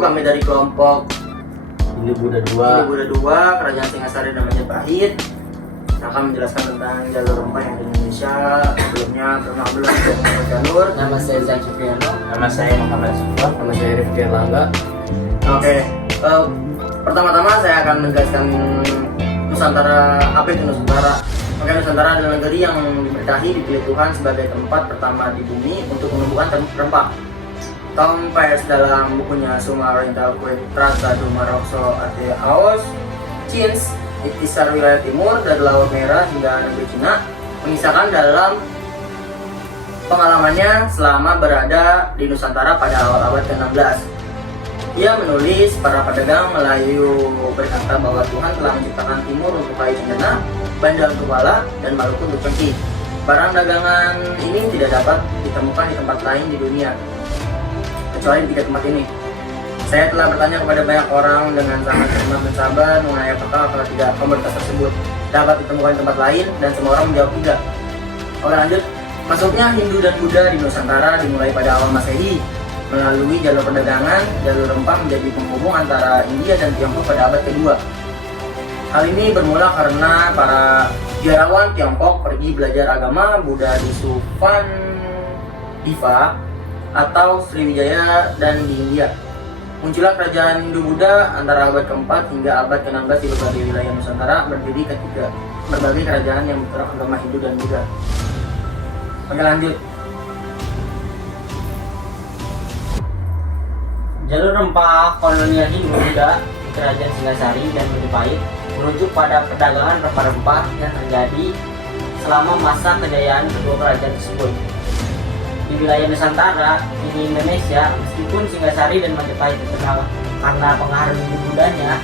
kami dari kelompok Hindu Buddha Buddha 2, Kerajaan Singasari dan Majapahit akan menjelaskan tentang jalur rempah yang ada di Indonesia. Sebelumnya belum jalur. Nama saya Zaki Supriyono. Nama saya Muhammad Sufwan. Nama saya Rifki Erlangga. Oke, pertama-tama saya akan menjelaskan Nusantara. Apa itu Nusantara? Oke, Nusantara adalah negeri yang diberkahi, dipilih Tuhan sebagai tempat pertama di bumi untuk menumbuhkan rempah. Tom Peirce dalam bukunya Summa Oriental Tratado Marokso Ate Aos Chins, Ikhtisar wilayah timur dari Laut Merah hingga negeri Cina, mengisahkan dalam pengalamannya selama berada di Nusantara pada awal abad ke-16. Ia menulis, para pedagang Melayu berkata bahwa Tuhan telah menciptakan timur untuk kayu cendana, Banda untuk pala, dan Maluku untuk cengkih. Barang dagangan ini tidak dapat ditemukan di tempat lain di dunia, kecuali di 3 tempat ini. Saya telah bertanya kepada banyak orang dengan sangat cermat dan sabar mengenai apakah tidak komoditas tersebut dapat ditemukan di tempat lain, dan semua orang menjawab tidak. Oke, lanjut. Masuknya Hindu dan Buddha di Nusantara dimulai pada awal Masehi melalui jalur perdagangan. Jalur rempah menjadi penghubung antara India dan Tiongkok pada abad kedua. Hal ini bermula karena para biarawan Tiongkok pergi belajar agama Buddha di Sufan Diva atau Sriwijaya dan di India. Muncullah kerajaan Hindu-Buddha antara abad ke-4 hingga abad ke-16 di berbagai wilayah Nusantara, berdiri ketika berbagai kerajaan yang beragama Hindu dan Buddha. Oke, lanjut. Jalur rempah kolonial Hindu Buddha di Kerajaan Singasari dan Majapahit merujuk pada perdagangan rempah-rempah yang terjadi selama masa kejayaan kedua kerajaan tersebut. Di wilayah Nusantara di Indonesia, meskipun Singasari dan Majapahit terkenal karena pengaruh Hindu Buddhanya,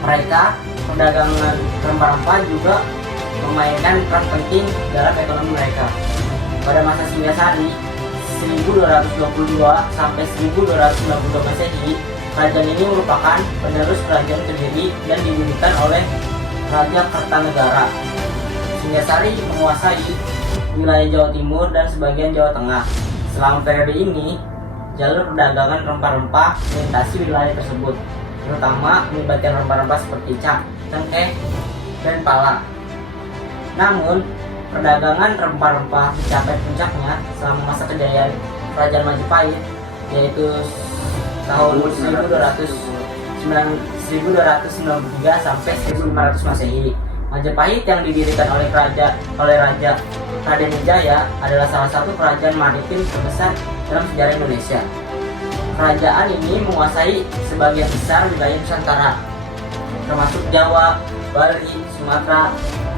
mereka perdagangan rempah-rempah juga memainkan peran penting dalam ekonomi mereka. Pada masa Singasari 1222 sampai 1292 Masehi, kerajaan ini merupakan penerus kerajaan Kediri dan didirikan oleh Raja Kertanegara. Singasari menguasai wilayah Jawa Timur dan sebagian Jawa Tengah. Selama periode ini, jalur perdagangan rempah-rempah melintasi wilayah tersebut, terutama melibatkan rempah-rempah seperti cengkeh, dan pala. Namun, perdagangan rempah-rempah mencapai puncaknya selama masa kejayaan Kerajaan Majapahit, yaitu tahun 1293 sampai 1500 Masehi. Majapahit yang didirikan oleh Raja Raden Wijaya adalah salah satu kerajaan maritim terbesar dalam sejarah Indonesia. Kerajaan ini menguasai sebagian besar wilayah Nusantara, termasuk Jawa, Bali, Sumatera,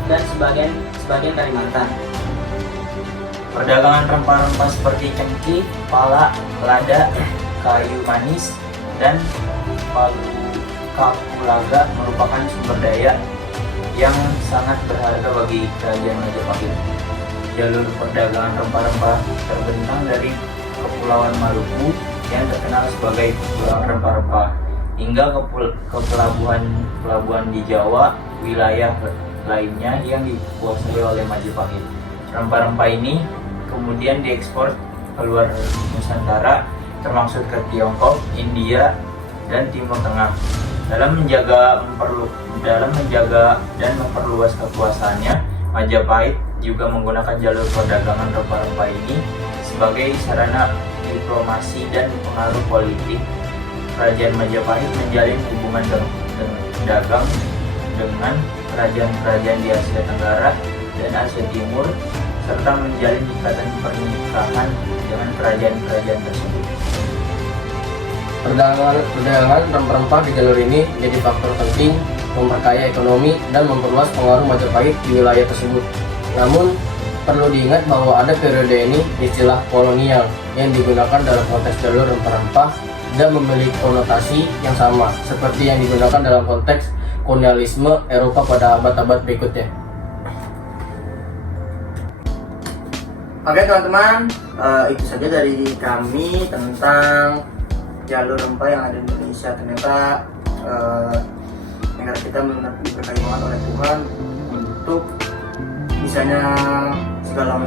dan sebagian Kalimantan. Perdagangan rempah-rempah seperti cengkih, pala, lada, kayu manis, dan palu kapulaga merupakan sumber daya yang sangat berharga bagi kerajaan Majapahit. Jalur perdagangan rempah-rempah terbentang dari Kepulauan Maluku yang terkenal sebagai Kepulauan Rempah-Rempah hingga ke pelabuhan di Jawa, wilayah lainnya yang dikuasai oleh Majapahit. Rempah-rempah ini kemudian diekspor ke luar Nusantara, termasuk ke Tiongkok, India, dan Timur Tengah. Dalam menjaga dan memperluas kekuasaannya, Majapahit juga menggunakan jalur perdagangan rempah-rempah ini sebagai sarana diplomasi dan pengaruh politik. Kerajaan Majapahit menjalin hubungan dagang dengan kerajaan-kerajaan di Asia Tenggara dan Asia Timur, serta menjalin ikatan pernikahan dengan kerajaan-kerajaan tersebut. Perdagangan rempah-rempah di jalur ini menjadi faktor penting memperkaya ekonomi dan memperluas pengaruh Majapahit di wilayah tersebut. Namun, perlu diingat bahwa ada periode ini istilah kolonial yang digunakan dalam konteks jalur rempah-rempah dan memiliki konotasi yang sama seperti yang digunakan dalam konteks kolonialisme Eropa pada abad-abad berikutnya. Oke teman-teman, itu saja dari kami tentang jalur rempah yang ada di Indonesia. Ternyata negara kita benar-benar diberkahi banget oleh Tuhan untuk bisanya segala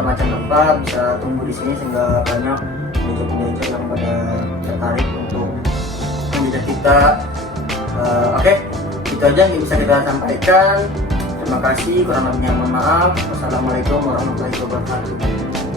macam rempah bisa tumbuh di sini, sehingga banyak penjajah yang pada tertarik untuk Oke, itu aja yang bisa kita sampaikan. Terima kasih, kurang lebihnya mohon maaf. Wassalamualaikum warahmatullahi wabarakatuh.